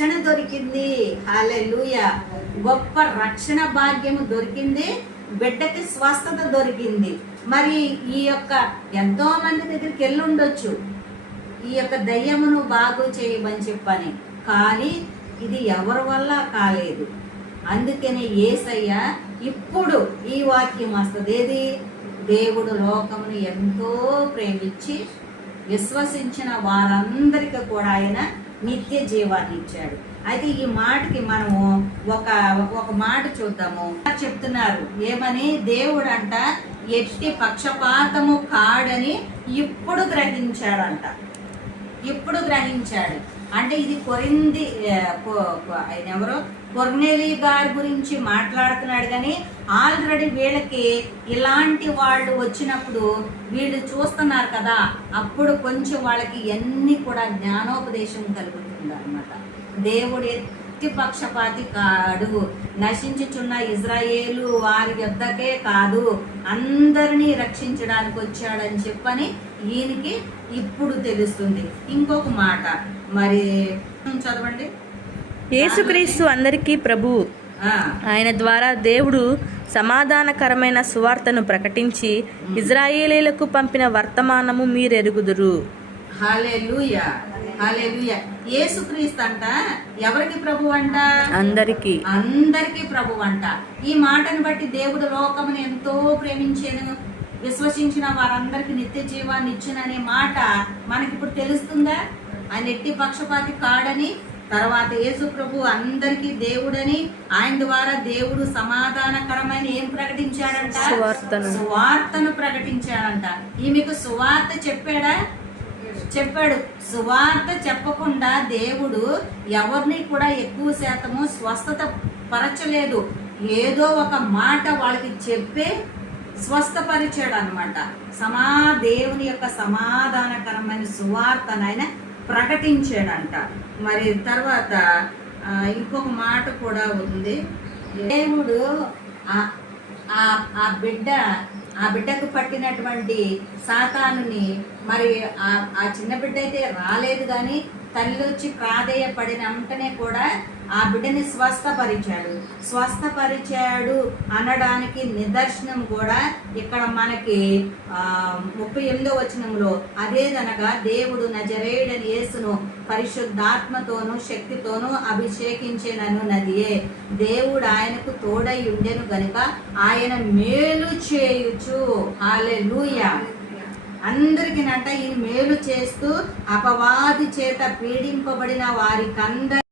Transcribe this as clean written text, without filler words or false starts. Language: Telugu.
రక్షణ దొరికింది. హల్లెలూయా. గొప్ప రక్షణ భాగ్యము దొరికింది, బిడ్డకి స్వస్థత దొరికింది. మరి ఈ యొక్క ఎంతో మంది దగ్గరికి వెళ్ళి ఉండొచ్చు ఈ యొక్క దయ్యమును బాగు చేయమని చెప్పని, కానీ ఇది ఎవరి వల్ల కాలేదు. అందుకనే యేసయ్య ఇప్పుడు ఈ వాక్యం వస్తుంది. ఏది? దేవుడు లోకమును ఎంతో ప్రేమించి విశ్వసించిన వారందరికీ కూడా ఆయన నిత్య జీవాన్ని ఇచ్చాడు. అయితే ఈ మాటకి మనము ఒక మాట చూద్దాము. చెప్తున్నారు ఏమని? దేవుడు అంట ఎట్టి పక్షపాతము కాడని ఇప్పుడు గ్రహించాడంట. ఇప్పుడు గ్రహించాడు అంటే ఇది కొరింది ఆయన ఎవరో కొర్నేలి గారి గురించి మాట్లాడుతున్నాడు. కానీ ఆల్రెడీ వీళ్ళకి ఇలాంటి వాళ్ళు వచ్చినప్పుడు వీళ్ళు చూస్తున్నారు కదా, అప్పుడు కొంచెం వాళ్ళకి అన్ని కూడా జ్ఞానోపదేశం కలుగుతుంది అన్నమాట. దేవుడు ఎత్తి పక్షపాతి కాడు, నశించుచున్న ఇజ్రాయేలు వారి యొద్దకే కాదు అందరినీ రక్షించడానికి వచ్చాడని చెప్పని ఈయనకి ఇప్పుడు తెలుస్తుంది. ఇంకొక మాట మరి చదవండి. యేసుక్రీస్తు అందరికీ ప్రభు, ఆయన ద్వారా దేవుడు సమాధానకరమైన సువార్తను ప్రకటించి ఇజ్రాయేలీలకు పంపిన వర్తమానము మీరెరుగుదురు. హల్లెలూయా, హల్లెలూయా. యేసుక్రీస్తు అంట ఎవరికి ప్రభు అంట? అందరికీ ప్రభు అంట. ఈ మాటను బట్టి దేవుడు లోకమును ఎంతో ప్రేమించాను, విశ్వసించిన వారందరికి నిత్య జీవాన్ని ఇచ్చిననే మాట మనకి ఇప్పుడు తెలుస్తుందా? ఆయన ఎట్టి పక్షపాతి కాడని, తర్వాత యేసు ప్రభు అందరికీ దేవుడని, ఆయన ద్వారా దేవుడు సమాధానకరమైన ఏం ప్రకటించాడంట? సువార్తను ప్రకటించాడంట. ఈమెకు సువార్త చెప్పాడా? చెప్పాడు. సువార్త చెప్పకుండా దేవుడు ఎవరిని కూడా ఎక్కువ శాతము స్వస్థత పరచలేదు. ఏదో ఒక మాట వాళ్ళకి చెప్పే స్వస్థపరిచాడు అనమాట. దేవుని యొక్క సమాధానకరమైన సువార్తను ఆయన ప్రకటించాడంట. మరి తర్వాత ఇంకొక మాట కూడా ఉంది. దేవుడు ఆ బిడ్డకు పట్టినటువంటి సాతానుని, మరి ఆ చిన్న బిడ్డ అయితే రాలేదు, కానీ తల్లి వచ్చి ప్రాధేయపడిన వెంటనే కూడా ఆ బిడ్డని స్వస్థపరిచాడు అనడానికి నిదర్శనం కూడా ఇక్కడ మనకి 38వ వచనంలో, అదేదనగా దేవుడు నజరేయుడైన యేసును పరిశుద్ధాత్మతోనూ శక్తితోనూ అభిషేకించెననున్నదియే. దేవుడు ఆయనకు తోడై ఉండెను గనుక ఆయన మేలు చేయుచు. హల్లెలూయా. అందరికీ ఈయన మేలు చేస్తూ అపవాది చేత పీడింపబడిన వారికందరి